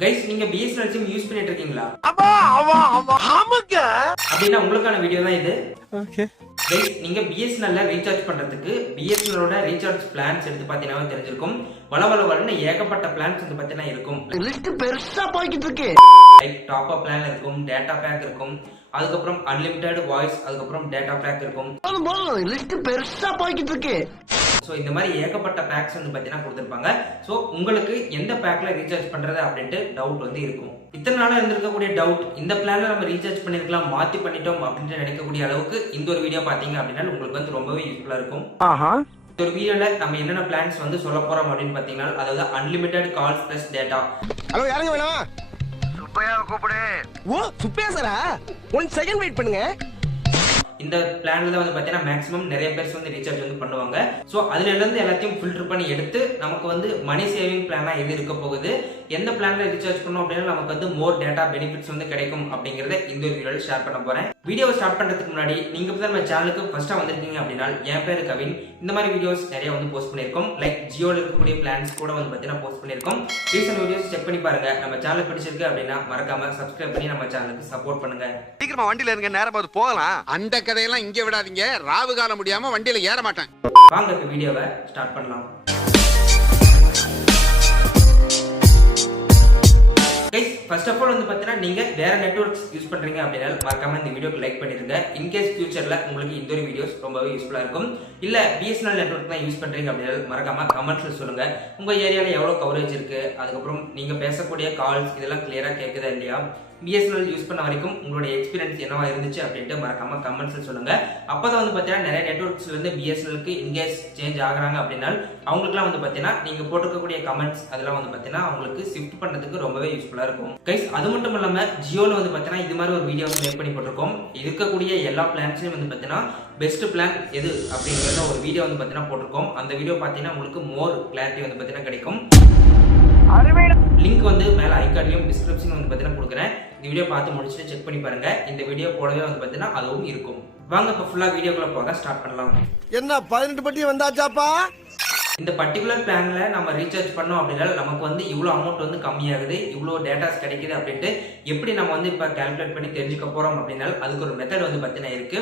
Guys நீங்க BSNL sim use பண்ணிட்டு இருக்கீங்களா? ஆமாங்க. அப்படின்னா உங்களுக்கான வீடியோ தான் இது. ஓகே. கைஸ் நீங்க பிஎஸ்என்எல்ல ரீசார்ஜ் பண்றதுக்கு பிஎஸ்என்எலோட ரீசார்ஜ் பிளான்ஸ் எடுத்து பாத்தீங்கன்னா தெரிஞ்சிருக்கும். வளவளன்னு ஏகப்பட்ட பிளான்ஸ் வந்து பாத்தீங்கன்னா இருக்கும். லிஸ்ட் பெருசா போய்கிட்டு இருக்கு. லைக் டாப் அப் பிளான் இருக்கும், டேட்டா பேக் இருக்கும், அதுக்கப்புறம் அன்லிமிட்டெட் வாய்ஸ், அதுக்கப்புறம் டேட்டா பேக் இருக்கும். லிஸ்ட் பெருசா போய்கிட்டு இருக்கு. ஸோ இந்த மாதிரி ஏகப்பட்ட பேக்ஸ் வந்து பார்த்தீங்கன்னா கொடுத்துருப்பாங்க. ஸோ உங்களுக்கு எந்த பேக்ல ரீசார்ஜ் பண்றது அப்படின்ட்டு டவுட் வந்து இருக்கும். இத்தனை நாளாக இருந்திருக்கக்கூடிய டவுட், இந்த பிளான்ல நம்ம ரீசார்ஜ் பண்ணிருக்கலாம், மாத்தி பண்ணிட்டோம் அப்படின்ட்டு நினைக்கக்கூடிய அளவுக்கு இந்த ஒரு வீடியோ பார்த்தீங்க அப்படின்னா உங்களுக்கு வந்து ரொம்பவே யூஸ்ஃபுல்லா இருக்கும். ஒரு வீடியோல நம்ம என்னென்ன பிளான்ஸ் வந்து சொல்ல போறோம் அப்படின்னு பார்த்தீங்கன்னா, அதாவது unlimited calls plus data. Hello யாருங்க வேணும்? சுப்பையா கூப்பிடு. ஓ சுப்பையா சாரா? 1 செகண்ட் வெயிட் பண்ணுங்க. இந்த பிளான்ல தான் வந்து பார்த்தீங்கன்னா மேக்ஸிமம் நிறைய பேர் வந்து ரீசார்ஜ் வந்து பண்ணுவாங்க. ஸோ அதுல இருந்து எல்லாத்தையும் ஃபில்டர் பண்ணி எடுத்து நமக்கு வந்து மணி சேவிங் பிளானா எது இருக்க போகுது, எந்த பிளான்ல ரீசார்ஜ் பண்ணோம் அப்படின்னா நமக்கு வந்து மோர் டேட்டா பெனிஃபிட்ஸ் வந்து கிடைக்கும் அப்படிங்கறத இந்த ஒரு வீடியோல ஷேர் பண்ண போறேன். வீடியோவை ஸ்டார்ட் பண்றதுக்கு முன்னாடி நீங்க இப்ப நம்ம சேனலுக்கு ஃபர்ஸ்டா வந்திருக்கீங்க அப்படின்னா, என் பேரு கவின். இந்த மாதிரி வீடியோஸ் நிறைய வந்து போஸ்ட் பண்ணிருக்கோம். லைக் ஜியோல இருக்கக்கூடிய பிளான்ஸ் கூட வந்து பார்த்தீங்கன்னா போஸ்ட் பண்ணிருக்கோம். ரீசன்ட் வீடியோஸ் செக் பண்ணி பாருங்க. நம்ம சேனல் பிடிச்சிருக்கு அப்படின்னா மறக்காம சப்ஸ்கிரைப் பண்ணி நம்ம சேனலுக்கு சப்போர்ட் பண்ணுங்க. சீக்கிரமா வண்டியில இருங்க, நேரமா போகலாம். அந்த கதையெல்லாம் இங்க விடாதீங்க, ராவு காலம் முடியாம வண்டியில ஏற மாட்டேன். வாங்க இப்ப வீடியோவை ஸ்டார்ட் பண்ணலாம். கைஸ் ஃபர்ஸ்ட் ஆஃப் ஆல் வந்து பார்த்தீங்கன்னா நீங்க வேற நெட்வொர்க்ஸ் யூஸ் பண்றீங்க அப்படின்னா மறக்காம இந்த வீடியோக்கு லைக் பண்ணிருங்க. இன்கேஸ் ஃபியூச்சர்ல உங்களுக்கு இந்த ஒரு வீடியோஸ் ரொம்பவே யூஸ்ஃபுல்லா இருக்கும். இல்ல பிஎஸ்என்எல் நெட்வொர்க் தான் யூஸ் பண்றீங்க அப்படின்னா மறக்காம கமெண்ட்ஸ்ல சொல்லுங்க. உங்க ஏரியால எவ்வளவு கவரேஜ் இருக்கு, அதுக்கப்புறம் நீங்க பேசக்கூடிய கால்ஸ் இதெல்லாம் கிளியரா கேட்குதா இல்லையா, பிஎஸ்என்எல் யூஸ் பண்ண வரைக்கும் உங்களுடைய எக்ஸ்பீரியன்ஸ் என்னவா இருந்துச்சு அப்படின்ட்டு மறக்காம கமெண்ட்ஸ்ல சொல்லுங்க. அப்பதான் வந்து பார்த்தீங்கன்னா நிறைய நெட்வொர்க்ஸ்ல இருந்து பிஎஸ்என்எல்க்கு இன்கேஸ் சேஞ்ச் ஆகுறாங்க அப்படின்னா அவங்களுக்குலாம் வந்து பார்த்தீங்கன்னா நீங்க போட்டிருக்கக்கூடிய கமெண்ட்ஸ் அதெல்லாம் வந்து பார்த்தீங்கன்னா அவங்களுக்கு ஷிஃப்ட் பண்ணதுக்கு ரொம்பவே யூஸ்ஃபுல்லா இருக்கும். கைஸ் அது மட்டும் இல்லாம ஜியோல வந்து பார்த்தீங்கன்னா இது மாதிரி ஒரு வீடியோ மேக் பண்ணி போட்டிருக்கோம். இருக்கக்கூடிய எல்லா பிளான்ஸ்லயும் வந்து பார்த்தீங்கன்னா பெஸ்ட் பிளான் எது அப்படிங்கறத ஒரு வீடியோ வந்து பார்த்தீங்கன்னா போட்டிருக்கோம். அந்த வீடியோ பார்த்தீங்கன்னா உங்களுக்கு மோர் கிளாரிட்டி வந்து பார்த்தீங்கன்னா கிடைக்கும். லிங்க் வந்து மேல ஐகார்ட்லயும் டிஸ்கிரிப்ஷன் வந்து பார்த்தீங்கன்னா கொடுக்குறேன். இந்த வீடியோ பார்த்து முடிச்சுட்டு செக் பண்ணி பாருங்க. இந்த வீடியோ போடவே வந்து பார்த்தீங்கன்னா அதுவும் இருக்கும். வாங்க இப்போ ஃபுல்லா வீடியோக்குள்ள போக ஸ்டார்ட் பண்ணலாம். என்ன 18 பட்டி வந்தாச்சாப்பா? இந்த பர்டிகுலர் பிளான்ல நம்ம ரீசார்ஜ் பண்ணோம் அப்படின்னா நமக்கு வந்து இவ்வளோ அமௌண்ட் வந்து கம்மியாகுது, இவ்வளோ டேட்டாஸ் கிடைக்குது அப்படின்ட்டு எப்படி நம்ம வந்து இப்போ கால்குலேட் பண்ணி தெரிஞ்சுக்க போறோம் அப்படின்னா அதுக்கு ஒரு மெத்தட் வந்து பார்த்தீங்கன்னா இருக்கு.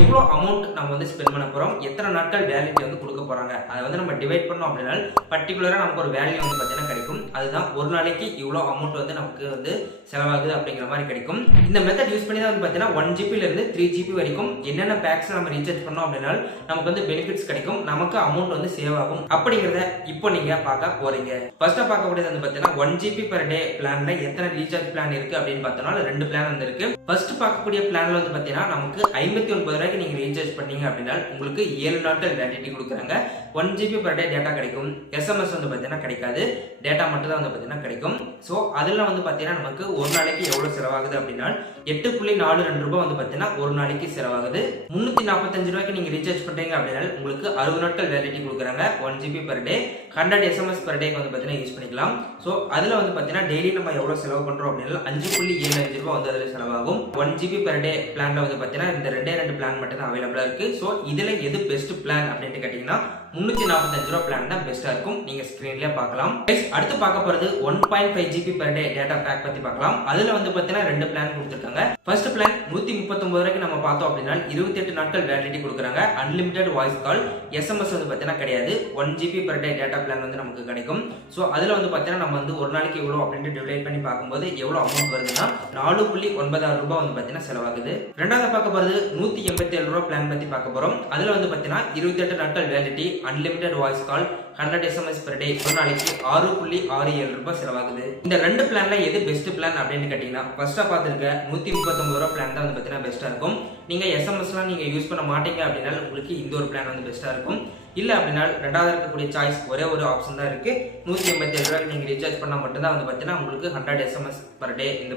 எவ்வளோ அமௌண்ட் நம்ம வந்து ஸ்பெண்ட் பண்ண போறோம், எத்தனை நாட்கள் வேலிடிட்டி வந்து கொடுக்க போறாங்க, அதை வந்து நம்ம டிவைட் பண்ணோம் அப்படின்னா பர்டிகுலரா நமக்கு ஒரு வேல்யூ வந்து பார்த்தீங்கன்னா கிடைக்கும். அதுதான் ஒரு நாளைக்கு இவ்வளோ அமௌண்ட் வந்து நமக்கு வந்து செலவாகுது அப்படிங்கிற மாதிரி கிடைக்கும். இந்த மெத்தட் யூஸ் பண்ணி தான் வந்து பார்த்தீங்கன்னா 1 GB இருந்து 3 GB வரைக்கும் என்னென்ன பேக்ஸ் நம்ம ரீசார்ஜ் பண்ணோம் அப்படின்னா நமக்கு வந்து பெனிஃபிட்ஸ் கிடைக்கும், நமக்கு அமௌண்ட் வந்து சேவ் ஆகும் அப்படிங்கிறத இப்போ நீங்க பார்க்க போறீங்க. ஃபர்ஸ்டா பார்க்கக்கூடியது வந்து பார்த்தீங்கன்னா 1 GB per day பிளான்ல எத்தனை ரீசார்ஜ் பிளான் இருக்கு அப்படின்னு பார்த்தோம்னா 2 பிளான் வந்து இருக்கு. ஃபர்ஸ்ட் பார்க்கக்கூடிய பிளான்ல வந்து பார்த்தீங்கன்னா நமக்கு 59 ரூபாய்க்கு நீங்க ரீசார்ஜ் பண்ணீங்க அப்படின்னா உங்களுக்கு 7 நாட்கள் வேலிடிட்டி கொடுக்குறாங்க. 1 GB per day டேட்டா கிடைக்கும். எஸ்எம்எஸ் வந்து பார்த்தீங்கன்னா கிடைக்காது, டேட்டா மட்டும் தான் வந்து பார்த்தீங்கன்னா கிடைக்கும். ஸோ அதில் வந்து பார்த்தீங்கன்னா நமக்கு ஒரு நாளைக்கு எவ்வளோ செலவாகுது அப்படின்னா 8.42 ரூபாய் வந்து பார்த்தீங்கன்னா ஒரு நாளைக்கு செலவாகுது. 345 ரூபாய்க்கு நீங்க ரீசார்ஜ் பண்றீங்க அப்படின்னா உங்களுக்கு 60 நாட்கள் வேலிடிட்டி கொடுக்குறாங்க. 1 GB per day 100 SMS per day வந்து பார்த்தீங்கன்னா யூஸ் பண்ணிக்கலாம். ஸோ அதில் வந்து பார்த்தீங்கன்னா டெய்லி நம்ம எவ்வளோ செலவு பண்றோம் அப்படின்னா 5.75 ரூபாய் வந்து அதில் செலவாகும். 1 GB per day பிளான்ல வந்து பார்த்தீங்கன்னா இந்த 2 பிளான் மட்டும் தான் அவைலபிளா இருக்கு. ஸோ இதுல எது பெஸ்ட் பிளான் அப்படின்னு கேட்டீங்கன்னா 345 ரூபாய் பிளான் தான் பெஸ்டா இருக்கும். நீங்க ஸ்கிரீன்லயே பார்க்கலாம். அடுத்து பார்க்க போறது 1.5 GB per day data pack பத்தி பார்க்கலாம். அதுல வந்து பார்த்தீங்கன்னா 2 பிளான் கொடுத்துருக்காங்க. ஃபர்ஸ்ட் பிளான் 139 ரூபாய்க்கு நம்ம பார்த்தோம் அப்படின்னா 28 நாட்கள் வேலிடிட்டி கொடுக்குறாங்க. அன்லிமிட்டெட் வாய்ஸ் கால், எஸ்எம்எஸ் வந்து பார்த்தீங்கன்னா கிடையாது. 1 GB per day data plan வந்து நமக்கு கிடைக்கும். ஸோ அதுல வந்து பார்த்தீங்கன்னா நம்ம வந்து ஒரு நாளைக்கு எவ்வளோ அப்படின்ட்டு டிவைட் பண்ணி பார்க்கும்போது எவ்வளோ அமௌண்ட் வருதுன்னா 4.96 ரூபாய் வந்து பார்த்தீங்கன்னா செலவாகுது. ரெண்டாவது பார்க்க போறது 187 ரூபாய் பிளான் பத்தி பார்க்க போறோம். அதுல வந்து பார்த்தீங்கன்னா 28 நாட்கள் validity, unlimited voice call, 100 SMS per day ஒரு நாளைக்கு 6.67 ரூபாய் செலவாகுது. இந்த 2 பிளான்ல எது பெஸ்ட் பிளான் அப்படின்னு கேட்டீங்கன்னா ஃபர்ஸ்டா பார்த்துருக்க 139 ரூபாய் பிளான் தான் வந்து பார்த்தீங்கன்னா பெஸ்டா இருக்கும். நீங்க எஸ்எம்எஸ்லாம் நீங்க யூஸ் பண்ண மாட்டீங்க அப்படின்னா உங்களுக்கு இந்த ஒரு பிளான் வந்து பெஸ்டா இருக்கும். இல்ல அப்படின்னா ரெண்டாவது இருக்கக்கூடிய சாய்ஸ் ஒரே ஒரு ஆப்ஷன் தான் இருக்கு. 187 ரூபாய்க்கு நீங்க ரீசார்ஜ் பண்ணா மட்டும் தான் வந்து பார்த்தீங்கன்னா உங்களுக்கு 100 SMS per day இந்த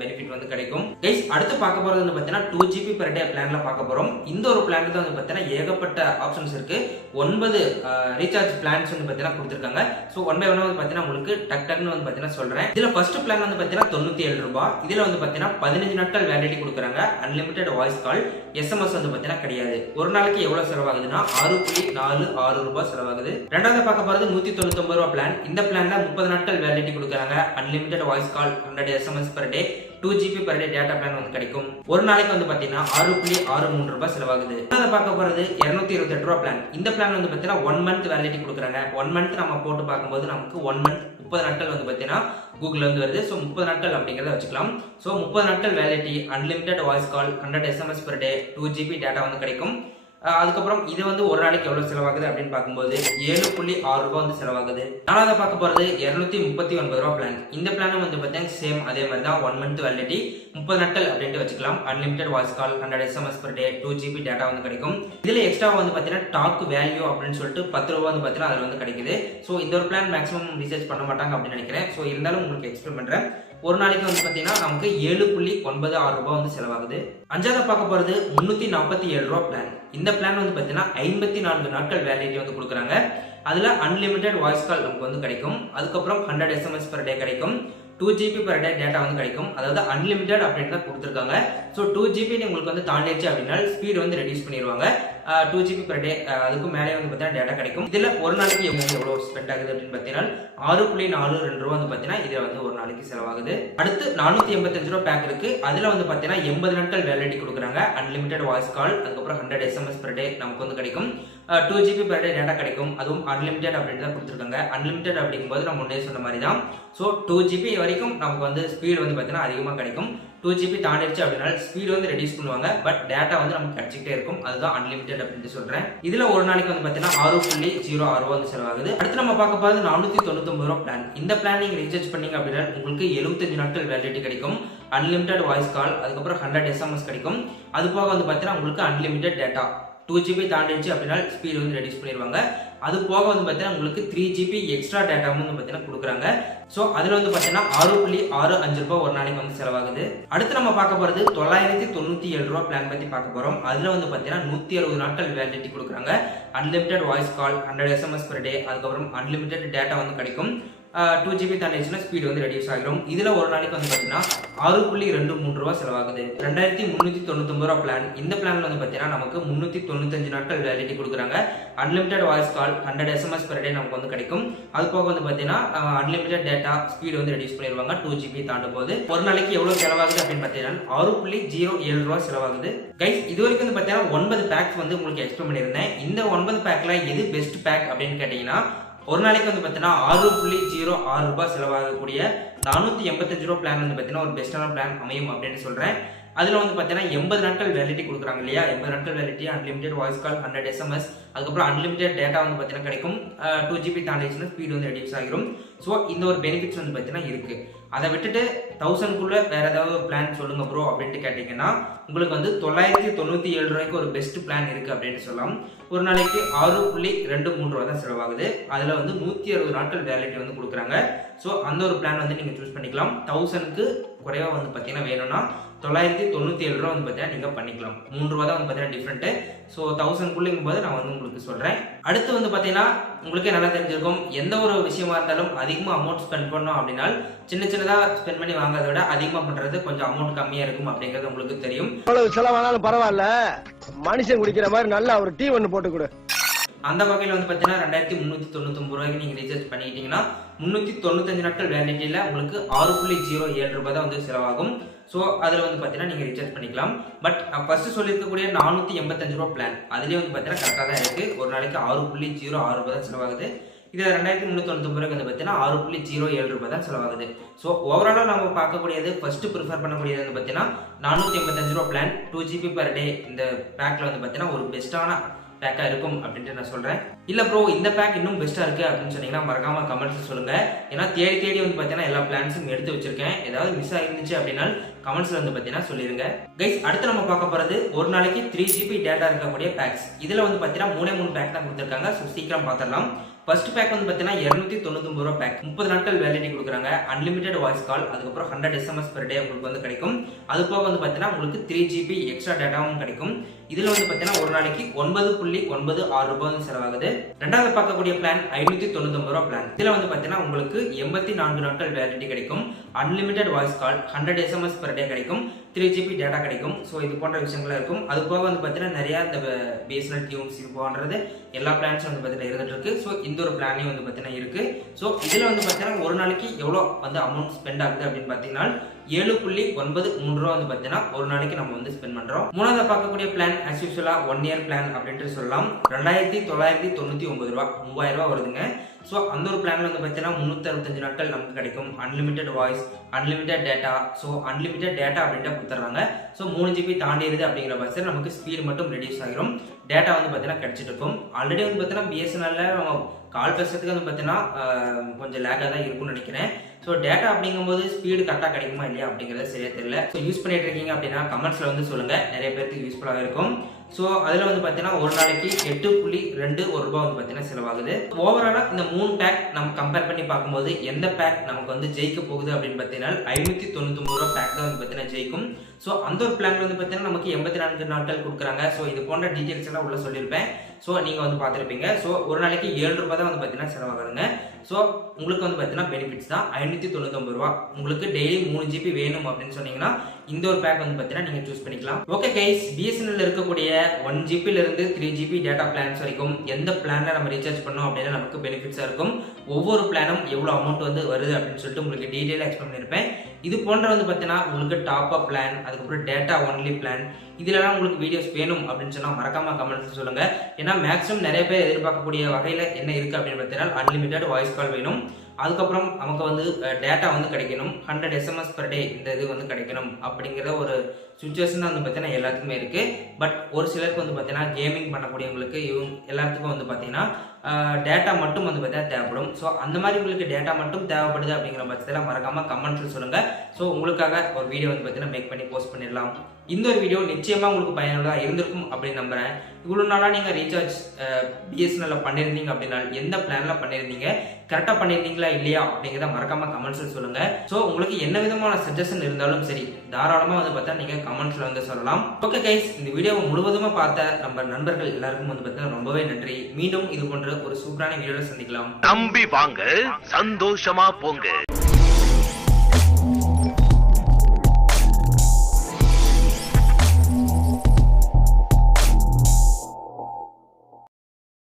பெனிஃபிட் வந்து கிடைக்கும். கைஸ் அடுத்து பார்க்க போறது வந்து பார்த்தீங்கன்னா 2 GB per day பிளான்ல பார்க்க போறோம். இந்த ஒரு பிளான் தான் வந்து பார்த்தீங்கன்னா ஏகப்பட்ட ஆப்ஷன்ஸ் இருக்கு. 9 ரீசார்ஜ் பிளான்ஸ் வந்து பார்த்தீங்கன்னா கொடுத்துருக்காங்க. ஸோ 1 by 1 வந்து பார்த்தீங்கன்னா உங்களுக்கு டக்குன்னு வந்து பார்த்தீங்கன்னா சொல்றேன். இதுல ஃபர்ஸ்ட் பிளான் வந்து பார்த்தீங்கன்னா 97 ரூபாய். இதுல வந்து பார்த்தீங்கன்னா 15 நாட்கள் வேலிடிட்டி கொடுக்குறாங்க. அன்லிமிட்டெட் வாய்ஸ் கால், எஸ்எம்எஸ் வந்து பார்த்தீங்கன்னா கிடையாது. ஒரு நாளைக்கு எவ்வளவு செலவாகுதுன்னா 6.46 6 ரூபாய் செலவாகுது. ரெண்டாவது பார்க்க போறது 199 ரூபாய் பிளான். இந்த பிளான்ல 30 நாட்கள் வேலிடிட்டி கொடுக்குறாங்க. Unlimited voice call, 100 SMS per day, 2 GB per day data plan வந்து கிடைக்கும். ஒரு நாளைக்கு வந்து பாத்தீங்கன்னா 6.63 ரூபாய் செலவாகுது. அதை பார்க்க போறது 228 ரூபாய் பிளான். இந்த பிளான் வந்து பாத்தீங்கன்னா 1 month வேலிடிட்டி கொடுக்குறாங்க. 1 month நம்ம போட்டு பார்க்கும்போது நமக்கு 1 month 30 நாட்கள் வந்து பாத்தீங்கன்னா கூகுள்ல வந்து வருது. ஸோ 30 நாட்கள் அப்படிங்கிறத வச்சுக்கலாம். ஸோ 30 நாட்கள் validity, unlimited voice call, 100 SMS per day, 2 GB data வந்து கிடைக்கும். அதுக்கப்புறம் இது வந்து ஒரு நாளைக்கு எவ்வளவு செலவாகுது அப்படின்னு பார்க்கும்போது 7.6 ரூபாய் வந்து செலவாகுது. நாலாவது பார்க்க போறது 239 ரூபாய் பிளான். இந்த பிளான் வந்து பார்த்தீங்கன்னா சேம் அதே மாதிரி தான் 1 month வேலிடிட்டி, 30 நாட்கள் அப்படின்ட்டு வச்சுக்கலாம். Unlimited voice call, 100 SMS per day, 2 GB data வந்து கிடைக்கும். இதுல எக்ஸ்ட்ரா வந்து பார்த்தீங்கன்னா டாக் வேல்யூ அப்படின்னு சொல்லிட்டு 10 ரூபாய் வந்து பார்த்தீங்கன்னா அதுல வந்து கிடைக்குது. ஸோ இந்த ஒரு பிளான் மேக்ஸிமம் ரீசார்ஜ் பண்ண மாட்டாங்க அப்படின்னு நினைக்கிறேன். ஸோ இருந்தாலும் உங்களுக்கு எக்ஸ்பிளைன் பண்றேன். ஒரு நாளைக்கு வந்து பாத்தீங்கன்னா நமக்கு 7.96 ரூபாய் வந்து செலவாகுது. அஞ்சாவது பார்க்க போறது 347 ரூபாய் பிளான். இந்த பிளான் வந்து பாத்தீங்கன்னா 54 நாட்கள் வேலிடிட்டி வந்து கொடுக்குறாங்க. அதுல அன்லிமிட்டட் வாய்ஸ் கால் நமக்கு வந்து கிடைக்கும். அதுக்கப்புறம் 100 SMS per day கிடைக்கும். 2 GB per day டேட்டா வந்து கிடைக்கும். அதாவது அன்லிமிட்டட் அப்படின்னு தான் கொடுத்துருக்காங்க. ஸோ 2 GB உங்களுக்கு வந்து தாண்டிடுச்சு அப்படின்னா ஸ்பீட் வந்து ரெடியூஸ் பண்ணிடுவாங்க. 2 GB per day அதுக்கு மேலே வந்து பார்த்தீங்கன்னா டேட்டா கிடைக்கும். இதில் ஒரு நாளைக்கு எவ்வளோ ஸ்பெண்ட் ஆகுது அப்படின்னு பார்த்தீங்கன்னா 6.42 ரூபா வந்து பார்த்தீங்கன்னா இதில் வந்து ஒரு நாளைக்கு செலவாகுது. அடுத்து 485 ரூபா பேக் இருக்கு. அதில் வந்து பார்த்தீங்கன்னா 80 நாட்கள் வேலிடிட்டி கொடுக்குறாங்க. அன்லிமிட்டட் வாய்ஸ் கால், அதுக்கப்புறம் 100 SMS per day நமக்கு வந்து கிடைக்கும். 2 GB per day டேட்டா கிடைக்கும். அதுவும் அன்லிமிட்டட் அப்படின்னு தான் கொடுத்துருக்காங்க. அன்லிமிட்டட் அப்படிங்கும்போது நம்ம முன்னே சொன்ன மாதிரி தான். ஸோ 2 GB வரைக்கும் நமக்கு வந்து ஸ்பீட் வந்து பார்த்தீங்கன்னா அதிகமாக கிடைக்கும். 2 GB தாண்டிடுச்சு அப்படின்னா ஸ்பீட் வந்து ரெடியூஸ் பண்ணுவாங்க. பட் டேட்டா வந்து நமக்கு கிடைச்சிக்கிட்டே இருக்கும். அதுதான் அன்லிமிட்டட் அப்படின்னு சொல்றேன். இதுல ஒரு நாளைக்கு வந்து பார்த்தீங்கன்னா 6.06 ரூபா வந்து செலவாகுது. அடுத்து நம்ம பார்க்க போகிறது 499 ரூபா பிளான். இந்த பிளான் நீங்க ரீசார்ஜ் பண்ணீங்க அப்படின்னா உங்களுக்கு 75 நாட்கள் வேலிடிட்டி கிடைக்கும். அன்லிமிட்டட் வாய்ஸ் கால், அதுக்கப்புறம் 100 SMS கிடைக்கும். அது போக வந்து பார்த்தீங்கன்னா உங்களுக்கு அன்லிமிட்டட் டேட்டா 2 GB தாண்டிடுச்சு அப்படின்னா ஸ்பீட் வந்து ரெடியூஸ் பண்ணிடுவாங்க. அது போக வந்து பார்த்தீங்கன்னா உங்களுக்கு 3 GB எக்ஸ்ட்ரா டேட்டாவும் வந்து பார்த்தீங்கன்னா கொடுக்குறாங்க. ஸோ அதில் வந்து பார்த்தீங்கன்னா 6.65 ரூபாய் ஒரு நாளைக்கு வந்து செலவாகுது. அடுத்து நம்ம பார்க்க போகிறது 997 ரூபாய் பிளான் பற்றி பார்க்க போகிறோம். அதில் வந்து பார்த்தீங்கன்னா 160 நாட்கள் வேலிடிட்டி கொடுக்குறாங்க. Unlimited voice call, 100 SMS per day, அதுக்கப்புறம் அன்லிமிட்டட் டேட்டா வந்து கிடைக்கும். 2 GB தாண்டிடுச்சுன்னா ஸ்பீட் வந்து ரெடியூஸ் ஆகிடும். இதில் ஒரு நாளைக்கு வந்து பார்த்தீங்கன்னா 6.23 ரூபாய் செலவாகுது. 2399 ரூபாய் பிளான். இந்த பிளான்ல வந்து பார்த்தீங்கன்னா நமக்கு 395 நாட்கள் வேலிடிட்டி கொடுக்குறாங்க. Unlimited voice call, 100 SMS per day நமக்கு வந்து கிடைக்கும். அது போக வந்து பார்த்தீங்கன்னா அன்லிமிட்டட் டேட்டா ஸ்பீட் வந்து ரெடியூஸ் பண்ணிடுவாங்க 2 GB தாண்டும் போது. ஒரு நாளைக்கு எவ்வளவு செலவாகுது அப்படின்னு பார்த்தீங்கன்னா 6.07 ரூபாய் செலவாகுது. கைஸ் இது வரைக்கும் வந்து பார்த்தீங்கன்னா 9 பேக்ஸ் வந்து உங்களுக்கு எக்ஸ்பிளைன் பண்ணியிருந்தேன். இந்த 9 பேக்ல எது பெஸ்ட் பேக் அப்படின்னு கேட்டீங்கன்னா ஒரு நாளைக்கு வந்து பார்த்தீங்கன்னா 6.06 ரூபாய் செலவாகக்கூடிய 485 ரூபாய் பிளான் வந்து பார்த்தீங்கன்னா ஒரு பெஸ்டான பிளான் அமையும் அப்படின்னு சொல்றேன். அதில் வந்து பார்த்தீங்கன்னா 80 நாட்கள் வேலிடிட்டி கொடுக்குறாங்க இல்லையா? 80 நாட்கள் validity, unlimited voice call, 100 SMS, அதுக்கப்புறம் அன்லிமிட்டட் டேட்டா வந்து பார்த்தீங்கன்னா கிடைக்கும். 2 GB தாண்டிடுச்சுன்னா ஸ்பீட் வந்து ரெடியூஸ் ஆகிரும். ஸோ இந்த ஒரு பெனிஃபிட்ஸ் வந்து பார்த்தீங்கன்னா இருக்கு. அதை விட்டுட்டு 1000க்குள்ள வேற ஏதாவது ஒரு பிளான் சொல்லுங்க ப்ரோ அப்படின்ட்டு கேட்டீங்கன்னா உங்களுக்கு வந்து 997 ரூபாய்க்கு ஒரு பெஸ்ட் பிளான் இருக்கு அப்படின்னு சொல்லலாம். ஒரு நாளைக்கு 6.23 ரூபாய் தான் செலவாகுது. அதுல வந்து 160 நாட்கள் வேலிடிட்டி வந்து கொடுக்குறாங்க. ஸோ அந்த ஒரு பிளான் வந்து நீங்க சூஸ் பண்ணிக்கலாம். 1000க்கு குறைவா வந்து பார்த்தீங்கன்னா வேணும்னா 997 ரூபா வந்து பார்த்தீங்கன்னா நீங்க பண்ணிக்கலாம். 3 ரூபா தான் வந்து பார்த்தீங்கன்னா டிஃப்ரெண்ட். ஸோ 1000க்குள்ளுங்கும் போது நான் வந்து உங்களுக்கு சொல்றேன். அடுத்து வந்து பார்த்தீங்கன்னா உங்களுக்கே நல்லா தெரிஞ்சிருக்கும், எந்த ஒரு விஷயமா இருந்தாலும் அதிகமாக அமௌண்ட் ஸ்பெண்ட் பண்ணோம் அப்படின்னா சின்ன சின்னதாக ஸ்பெண்ட் பண்ணி வாங்குறத விட அதிகமாக பண்றது கொஞ்சம் அமௌண்ட் கம்மியா இருக்கும் அப்படிங்கிறது உங்களுக்கு தெரியும். எவ்வளவு செலவானாலும் பரவாயில்ல, மனுஷன் குடிக்கிற மாதிரி நல்லா ஒரு டீ ஒன்று போட்டு கொடு. அந்த வகையில் வந்து பார்த்தீங்கன்னா 2399 ரூபாய்க்கு நீங்கள் ரீசார்ஜ் பண்ணிக்கிட்டீங்கன்னா 395 நாட்கள் வேலிடிட்டியில் உங்களுக்கு 6.07 ரூபாய் தான் வந்து செலவாகும். ஸோ அதில் வந்து பார்த்தீங்கன்னா நீங்கள் ரீசார்ஜ் பண்ணிக்கலாம். பட் ஃபர்ஸ்ட் சொல்லியிருக்கக்கூடிய 485 ரூபாய் பிளான் அதுலேயே வந்து பார்த்தீங்கன்னா கரெக்டாக தான் இருக்குது. ஒரு நாளைக்கு 6.06 ரூபாய் தான் செலவாகுது. இதில் 2399 ரூபாய்க்கு வந்து பார்த்தீங்கன்னா 6.07 ரூபாய் தான் செலவாகுது. ஸோ ஓவராலாக நம்ம பார்க்கக்கூடியது ஃபர்ஸ்ட் ப்ரிஃபர் பண்ணக்கூடியது வந்து பார்த்தீங்கன்னா 485 ரூபாய் பிளான் 2 GB per day இந்த பேக்கில் வந்து பார்த்தீங்கன்னா ஒரு பெஸ்ட்டான பேக்கா இருக்கும் அப்படின்ட்டு நான் சொல்றேன். இல்ல ப்ரோ இந்த பேக் இன்னும் பெஸ்டா இருக்கு அப்படின்னு சொன்னீங்கன்னா மறக்காம கமெண்ட்ஸ் சொல்லுங்க. ஏன்னா தேடி வந்து பார்த்தீங்கன்னா எல்லா பிளான்ஸும் எடுத்து வச்சிருக்கேன். ஏதாவது மிஸ் ஆயிருந்துச்சு அப்படின்னா கமெண்ட்ஸ்ல வந்து பார்த்தீங்கன்னா சொல்லிருங்க. கைஸ் அடுத்து நம்ம பார்க்க போறது ஒரு நாளைக்கு 3 GB டேட்டா இருக்கக்கூடிய பேக்ஸ். இதுல வந்து பார்த்தீங்கன்னா 3 பேக் தான் கொடுத்துருக்காங்க. ஸோ சீக்கிரம் பார்த்துடலாம். ஃபர்ஸ்ட் பேக் வந்து பார்த்தீங்கன்னா 299 ரூபாய் பேக். 30 நாட்கள் வேலிடிட்டி கொடுக்குறாங்க. அன்லிமிட்டட் வாய்ஸ் கால், அதுக்கப்புறம் 100 SMS per day உங்களுக்கு வந்து கிடைக்கும். அது போக வந்து பார்த்தீங்கன்னா உங்களுக்கு 3 GB எக்ஸ்ட்ரா டேட்டாவும் கிடைக்கும். இதுல வந்து பாத்தீங்கன்னா ஒரு நாளைக்கு 9.96 ரூபாய் வந்து செலவாகுது. ரெண்டாவது பார்க்கக்கூடிய பிளான் 599 ரூபாய் பிளான். இதுல வந்து பாத்தீங்கன்னா உங்களுக்கு 84 நாட்கள் வேலிடிட்டி கிடைக்கும், unlimited voice call, 100 SMS per day கிடைக்கும், 3 GB டேட்டா கிடைக்கும். ஸோ இது போன்ற விஷயங்கள் இருக்கும். அது போக வந்து பாத்தீங்கன்னா நிறைய இந்த BSNL டியூன்ஸ் இது போன்றது எல்லா பிளான்ஸும் வந்து பாத்தீங்கன்னா இருந்துட்டு இருக்கு. ஸோ இந்த ஒரு பிளானையும் வந்து பாத்தீங்கன்னா இருக்கு. ஸோ இதுல வந்து பாத்தீங்கன்னா ஒரு நாளைக்கு எவ்வளோ வந்து அமௌண்ட் ஸ்பெண்ட் ஆகுது அப்படின்னு பாத்தீங்கன்னா 7.93 ரூபா வந்து பாத்தீங்கன்னா ஒரு நாளைக்கு நம்ம வந்து ஸ்பெண்ட் பண்றோம். மூணாவது பார்க்கக்கூடிய plan as usual 1 year plan அப்படின்ட்டு சொல்லலாம். 2999 ரூபா, 3000 ரூபா வருதுங்க. ஸோ அந்த ஒரு பிளான்ல வந்து பார்த்தீங்கன்னா 365 நாட்கள் நமக்கு கிடைக்கும், unlimited voice, unlimited data. So unlimited data அப்படின்ட்டு கொடுத்துட்றாங்க. ஸோ 3 GB தாண்டிடுது அப்படிங்கிற பட்சத்தில் நமக்கு ஸ்பீடு மட்டும் ரெடியூஸ் ஆகிரும், டேட்டா வந்து பார்த்தீங்கன்னா கிடைச்சிட்டு இருக்கும். ஆல்ரெடி வந்து பார்த்தீங்கன்னா BSNL நம்ம கால் பேசுறதுக்கு வந்து பார்த்தீங்கன்னா கொஞ்சம் லேக்காக தான் இருக்கும்னு நினைக்கிறேன். ஸோ டேட்டா அப்படிங்கும்போது ஸ்பீடு கரெக்டாக கிடைக்குமா இல்லையா அப்படிங்கிறது சரியா தெரியல. ஸோ யூஸ் பண்ணிட்டு இருக்கீங்க அப்படின்னா கமெண்ட்ஸில் வந்து சொல்லுங்கள், நிறைய பேருக்கு யூஸ்ஃபுல்லாக இருக்கும். ஸோ அதில் வந்து பார்த்தீங்கன்னா ஒரு நாளைக்கு 8.21 ரூபாய் வந்து பார்த்தீங்கன்னா செலவாகுது. ஓவராலாக இந்த 3 பேக் நம்ம கம்பேர் பண்ணி பார்க்கும்போது எந்த பேக் நமக்கு வந்து ஜெயிக்க போகுது அப்படின்னு பார்த்தீங்கன்னா 599 ரூபாய் பேக் தான் வந்து பார்த்தீங்கன்னா ஜெயிக்கும். ஸோ அந்த ஒரு பிளான்ல வந்து பார்த்தீங்கன்னா நமக்கு 84 நாட்கள் கொடுக்குறாங்க. ஸோ இது போன்ற டீட்டெயில்ஸ் எல்லாம் உள்ள சொல்லியிருப்பேன். ஸோ நீங்கள் வந்து பார்த்துருப்பீங்க. ஸோ ஒரு நாளைக்கு 7 ரூபாய் தான் வந்து பார்த்தீங்கன்னா செலவாகுதுங்க. ஸோ உங்களுக்கு வந்து பார்த்தீங்கன்னா பெனிஃபிட்ஸ் தான் 599 ரூபா. உங்களுக்கு டெய்லி 3 GB வேணும் அப்படின்னு சொன்னீங்கன்னா இந்த ஒரு பேக் வந்து பார்த்தீங்கன்னா நீங்கள் சூஸ் பண்ணிக்கலாம். ஓகே கைஸ், BSNL இருக்கக்கூடிய 1 GB இருந்து 3 GB டேட்டா பிளான்ஸ் வரைக்கும் எந்த பிளான்ல நம்ம ரீசார்ஜ் பண்ணோம் அப்படின்னா நமக்கு பெனிஃபிட்ஸாக இருக்கும். ஒவ்வொரு பிளானும் எவ்வளோ அமௌண்ட் வந்து வருது அப்படின்னு சொல்லிட்டு உங்களுக்கு டீட்டெயிலாக எக்ஸ்பிளைன் பண்ணியிருப்பேன். இது போன்ற வந்து பார்த்தீங்கன்னா உங்களுக்கு டாப் அப் பிளான், அதுக்கப்புறம் டேட்டா ஒன்லி பிளான், இதெல்லாம் உங்களுக்கு வீடியோஸ் வேணும் அப்படின்னு சொன்னால் மறக்காம கமெண்ட்ஸ் சொல்லுங்க. ஏன்னா மேக்ஸிமம் நிறைய பேர் எதிர்பார்க்கக்கூடிய வகையில் என்ன இருக்கு அப்படின்னு பார்த்தீங்கன்னா அன்லிமிட்டெட் வாய்ஸ் கால் வேணும், அதுக்கப்புறம் நமக்கு வந்து டேட்டா வந்து கிடைக்கணும், 100 SMS per day இந்த இது வந்து கிடைக்கணும் அப்படிங்கிற ஒரு சுச்சுவேஷன் தான் வந்து பார்த்தீங்கன்னா எல்லாத்துக்குமே இருக்கு. பட் ஒரு சிலருக்கு வந்து பார்த்தீங்கன்னா கேமிங் பண்ணக்கூடியவங்களுக்கு எல்லாத்துக்கும் வந்து பார்த்தீங்கன்னா டேட்டா மட்டும் வந்து பார்த்தீங்கன்னா தேவைப்படும். ஸோ அந்த மாதிரி உங்களுக்கு டேட்டா மட்டும் தேவைப்படுது அப்படிங்கிற பட்சத்தில் மறக்காம கமெண்ட்ஸில் சொல்லுங்க. ஸோ உங்களுக்காக ஒரு வீடியோ வந்து பார்த்தீங்கன்னா மேக் பண்ணி போஸ்ட் பண்ணிடலாம். இந்த ஒரு வீடியோ நிச்சயமாக உங்களுக்கு பயனுள்ளதாக இருந்திருக்கும் அப்படின்னு நம்புறேன். இவ்வளோ நாளாக நீங்கள் ரீசார்ஜ் BSNL பண்ணியிருந்தீங்க அப்படின்னா எந்த பிளானில் பண்ணியிருந்தீங்க, கரெக்டாக பண்ணியிருந்தீங்களா இல்லையா அப்படிங்கிறத மறக்காம கமெண்ட்ஸில் சொல்லுங்க. ஸோ உங்களுக்கு என்ன விதமான சஜஷன் இருந்தாலும் சரி தாராளமாக வந்து பார்த்தா நீங்கள் கமெண்ட்ஸில் வந்து சொல்லலாம். ஓகே கைஸ், இந்த வீடியோவை முழுவதுமாக பார்த்த நம்ம நண்பர்கள் எல்லாருக்கும் வந்து பார்த்தீங்கன்னா ரொம்பவே நன்றி. மீண்டும் இது போன்ற ஒரு சூப்பரான வீடியோவில் சந்திக்கலாம். நம்பி வாங்க, சந்தோஷமா போங்க.